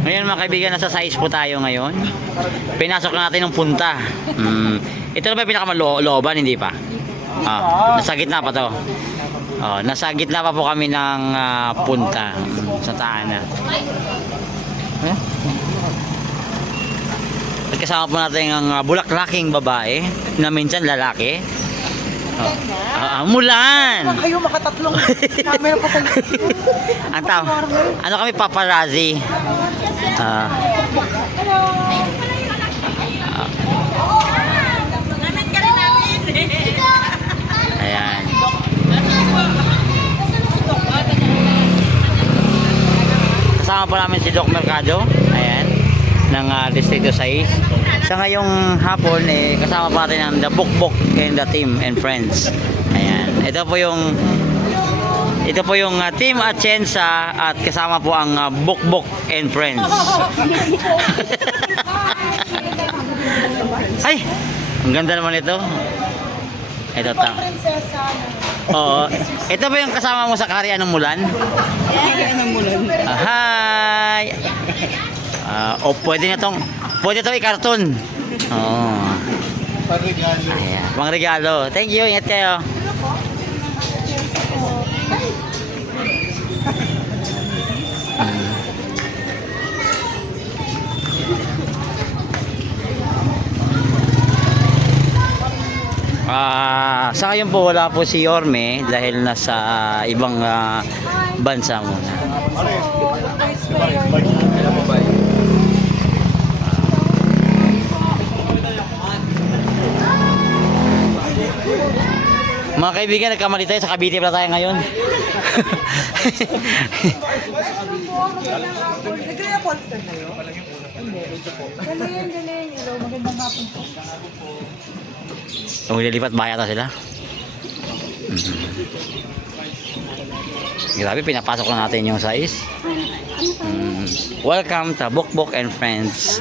Ngayon mga kaibigan, nasa size po tayo ngayon. Pinasok na natin ng punta. Ito na ba yung pinakamalooban? Hindi pa. Nasa gitna pa to. Nasa gitna pa po kami ng punta sa Taana. At kasama po natin ang bulaklaking babae na minsan lalaki. Mulan! Kayo makatatlong camera pa sa Ang ano kami, paparazzi. Ayan. Kasama po namin si Doc Mercado. Ayan. Ng Distrito 6. Sa ngayong hapon, kasama pa natin ang The Bukbok and the team and friends. Ayan. Ito po yung Team Atienza at kasama po ang Bukbok and friends. Ay! Ang ganda naman ito. Ito ta. Oo. Ito ba yung kasama mo sa Kaharian ng Mulan? Kaharian ng Mulan. Hi! Pwede itong i-cartoon. Pang-regalo. Ayan, pang-regalo. Thank you, ingat kayo. Sa ngayon po wala po si Yorme dahil nasa ibang bansa muna. Mga kaibigan, nagkamali tayo. Sa Cavite pala tayo ngayon. Nagre-upholster kayo? Hindi. Galing. Hello, magandang hapon po. Kung lilipat ba yata sila? Grabe, pinapasok na natin yung size. Welcome to Bukbok and Friends.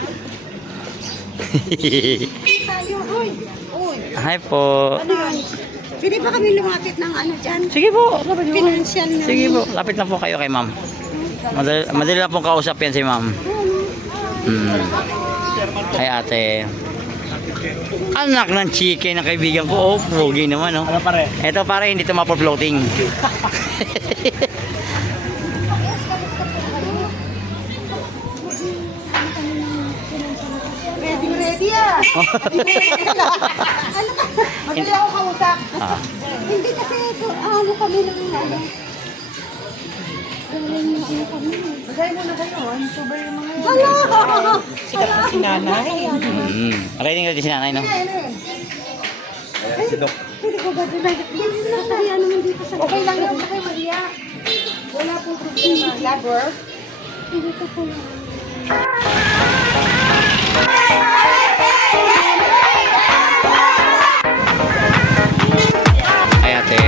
Hi po. Ano yun? Pwede ba kami lumapit ng ano dyan? Sige po. Financial na. Sige po. Lapit lang po kayo kay ma'am. Madali lang pong kausap yan si ma'am. Hi ate. Anak ng chicken ng kaibigan ko. Oh, pogi naman oh. Ano pare? Ito pare, hindi ito mapaploating. Ready ah! Madali ako kausap. Hindi kasi ito, ano kami ng ano. Galing na ano kami. Bagay muna kayo. Ano so ba yung mga yun? Hala! Sikat na si nanay. Ready nga din si nanay no? Si Doc. Pwede ko ba doon? Hindi na tayo naman dito sa... Okay lang yun. Okay, Maria. Wala po problema. Lover. Hindi ko po lang. Hi ate.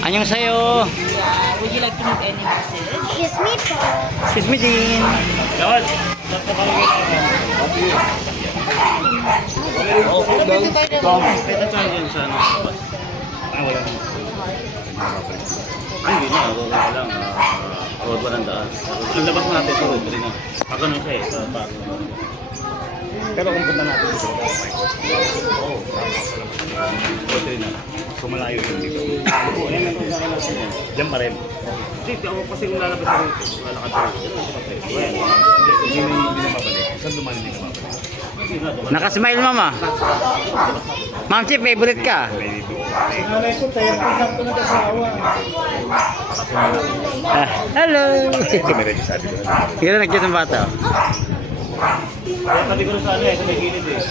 Anyong sayo. Would you like to make any message? Yes, me po. Excuse me din. Lawad. wala naman. Ay, yun na. Wala lang. Road 100. Ang labas natin sa road 3 na. Pag ano siya eh. Sa bago. Pero kung punta natin dito. Oo. Road 3 na. Kung malayo yun dito. Oo, yan ang kung natin yan. Diyan pa rin. Kasi ako kasi kung lalabas sa road, lalakad sa road. Hindi na mabalik. Saan duman hindi na mabalik? Nakasmile, mama. Ma'am Chi, favorite ka. Nanay ko, tayo pinap ko nag-asawa. Ah, hello. Ito may registrado ko. Kaya nag-chat ng bata. Kaya pati ko sa ano eh, sa may gilid eh.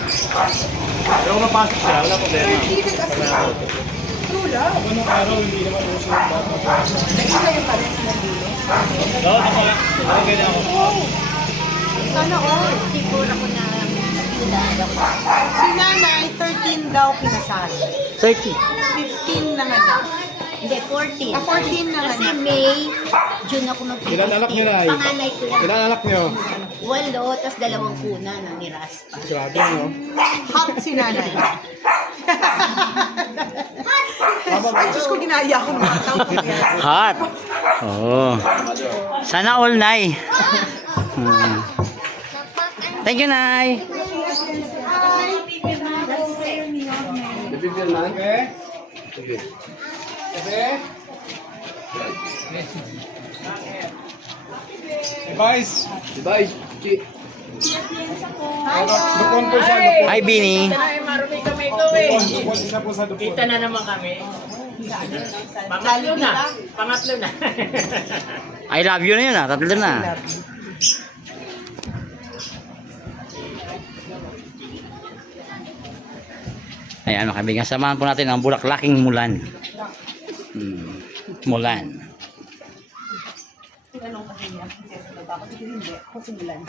Pero kung mapasok siya, wala problema. Anong araw, hindi naman uso yung bata. Oo, nakagay na ako. Sana all. Tipon ako na Si nanay, 13 daw kinasal. 30. 15 na nga. Hindi, 14. 14 na Kasi nga. May, June ako mag-15. Ilan anak niyo, Nay? Panganay ko yan. Ilan anak nyo? 8, tas 2 kuna na ni Raspa. Grabe, no? Hot si nanay. Ay, Diyos ko, ginaya ko ng mga tao. Hot. Oo. Sana all, Nay. Thank you, Nay. Bibigyan man? Okay. Sige. Okay. Device. Device. Dukon po siya. Dukon. Hi, Bini. Dukon isa po sa dukon. Kita na naman kami. Pangatlo na. Pangatlo na. I love you na yun, ah. Tatlo na. Ayan, mga kaibigan. Samahan po natin ang bulaklaking mulan. Mulan. Tinanong kasi niya, prinsesa na ba ako? Hindi, ako simulan.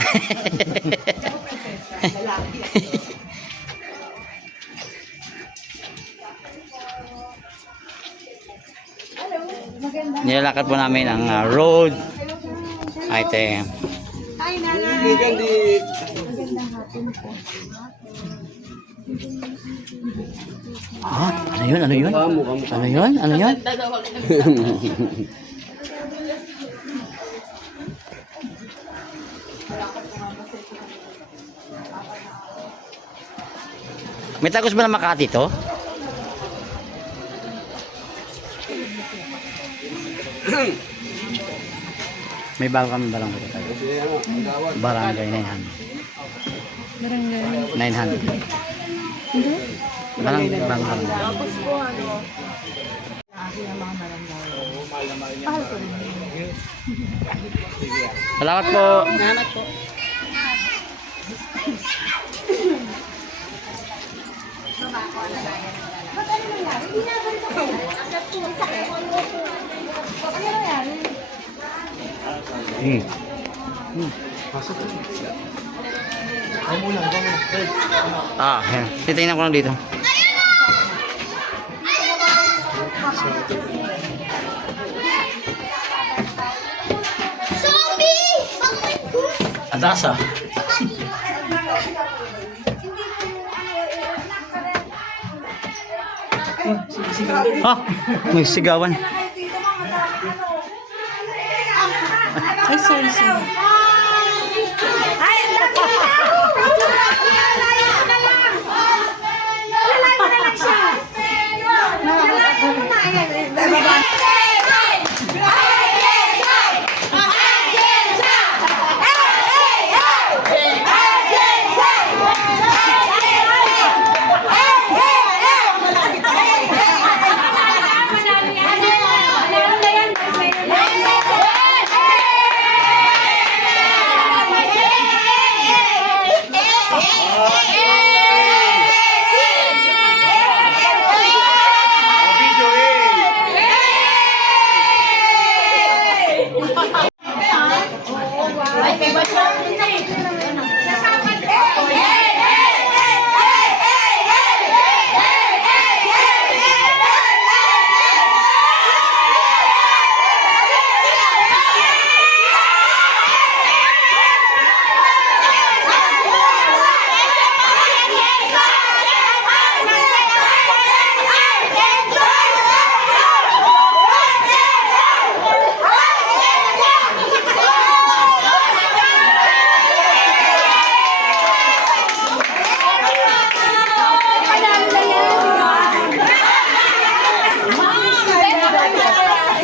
Nilalakad po namin ang road item. Hi, nanay. Bibigyan di... Ah, ano yun? Ano yun? Ano yun? Ano yun? May tagos ba na Makati to? May bago kami barangay tayo. Barangay 900. Barangay 900. Barangay. Tapos po, ano, laki ang mga barangay. Mahal ko rin yun. Salamat po. Salamat po. Ah, yan. Titingnan ko lang dito. Adasa. Ah, may sigawan. Ay, sorry, sorry.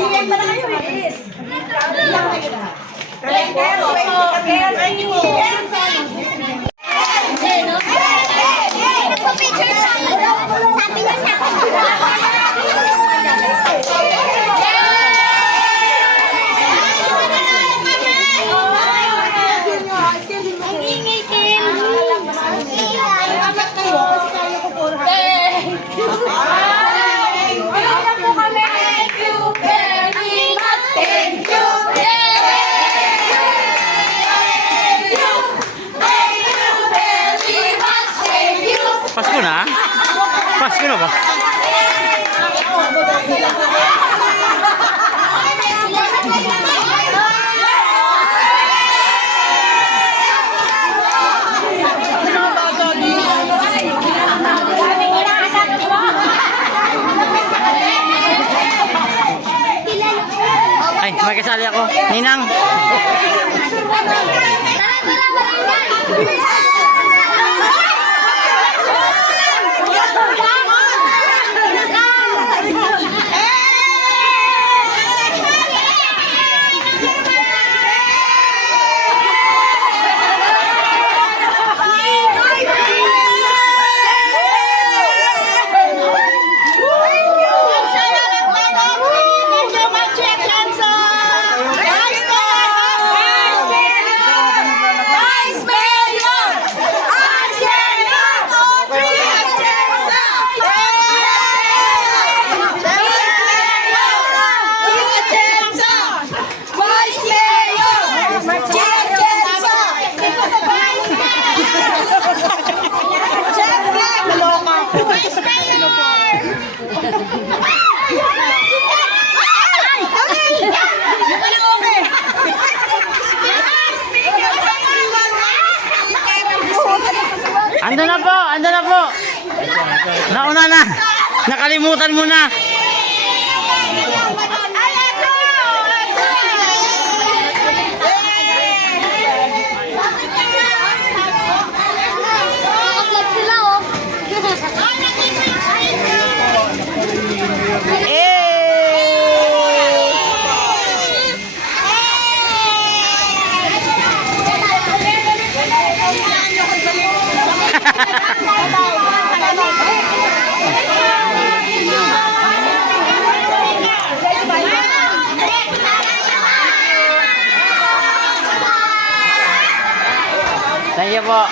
Bigyan pa na kayo eh. Sabi niya sa Pasko na? Pasko na ba? Ay, may kasali ako. Ninang. Ando na po, ando na po. Nauna na. Nakalimutan mo na. Thank you po.